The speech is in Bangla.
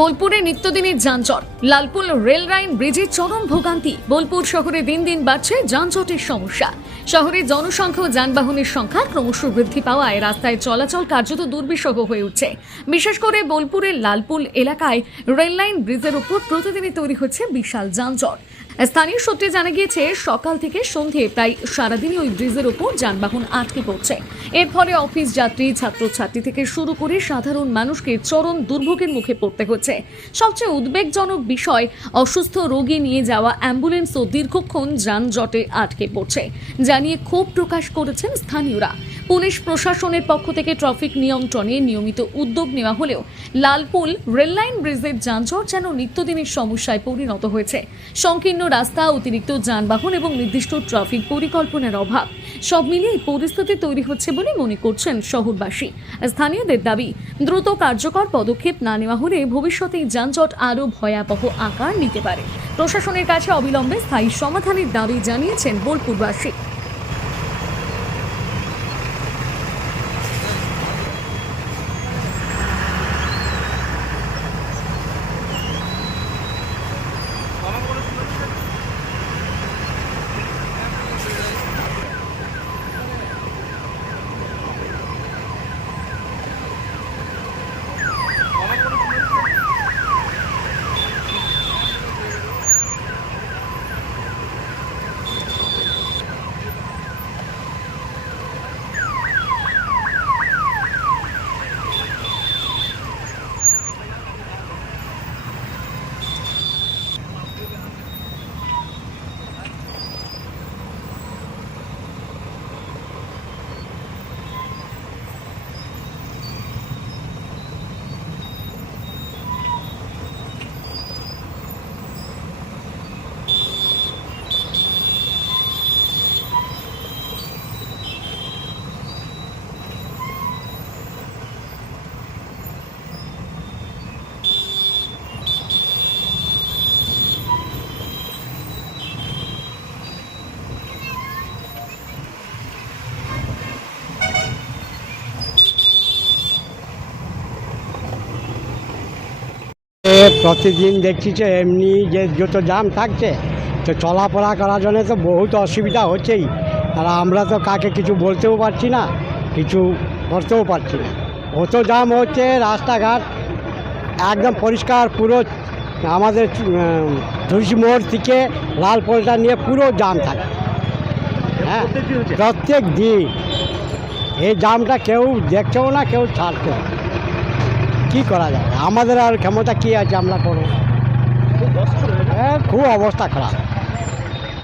বোলপুরে নিত্যদিনের যানজট। লালপুল রেল লাইন ব্রিজে চরম ভোগান্তি। বোলপুর শহরে দিন দিন বাড়ছে যানজটের সমস্যা। শহরের জনসংখ্যা ও যানবাহনের সংখ্যা ক্রমশ বৃদ্ধি পাওয়ায় রাস্তায় চলাচল কার্যত দুর্বিষহ হয়ে উঠছে। বিশেষ করে বোলপুরের লালপুল এলাকায় রেল লাইন ব্রিজের উপর প্রতিদিনই তৈরি হচ্ছে বিশাল যানজট। স্থানীয় সূত্রে জানা গিয়েছে, সকাল থেকে সন্ধে প্রায় সারাদিনই ওই ব্রিজের উপর যানবাহন আটকে পড়ছে। এর ফলে অফিস যাত্রী, ছাত্রছাত্রী থেকে শুরু করে সাধারণ মানুষকে চরম দুর্ভোগের মুখে পড়তে হচ্ছে। সবচেয়ে উদ্বেগজনক বিষয়, অসুস্থ রোগী নিয়ে যাওয়া অ্যাম্বুলেন্সও দীর্ঘক্ষণ যানজটে আটকে পড়ছে। জানিয়ে ক্ষোভ প্রকাশ করেছেন স্থানীয়রা। পুলিশ প্রশাসনের পক্ষ থেকে ট্রাফিক নিয়ন্ত্রণে নিয়মিত উদ্যোগ নেওয়া হলেও লালপুল রেললাইন ব্রিজের যানজট যেন নিত্যদিনের সমস্যায় পরিণত হয়েছে। সংকীর্ণ রাস্তা, অতিরিক্ত যানবাহন এবং নির্দিষ্ট ট্রাফিক পরিকল্পনার অভাব। সব মিলিয়ে এই পরিস্থিতি তৈরি হচ্ছে বলে মনে করছেন শহরবাসী। স্থানীয়দের দাবি, দ্রুত কার্যকর পদক্ষেপ না নেওয়া হলে ভবিষ্যতে যানজট আরও ভয়াবহ আকার নিতে পারে। প্রশাসনের কাছে অবিলম্বে স্থায়ী সমাধানের দাবি জানিয়েছেন বোলপুরবাসী। প্রতিদিন দেখছি যে এমনি যে যত জাম থাকছে তো চলাফেরা করার জন্য তো বহুত অসুবিধা হচ্ছেই। আর আমরা তো কাকে কিছু বলতেও পারছি না কিছু করতেও পারছি না। অত জাম হচ্ছে রাস্তাঘাট একদম পরিষ্কার পুরো আমাদের মোড় থেকে লাল পোলটা নিয়ে পুরো জাম থাকে। হ্যাঁ প্রত্যেক দিন। এই জামটা কেউ দেখছেও না কেউ ছাড়ছেও না। কি করা যাবে আমাদের আর ক্ষমতা কি আছে আমরা করব। হ্যাঁ খুব অবস্থা খারাপ।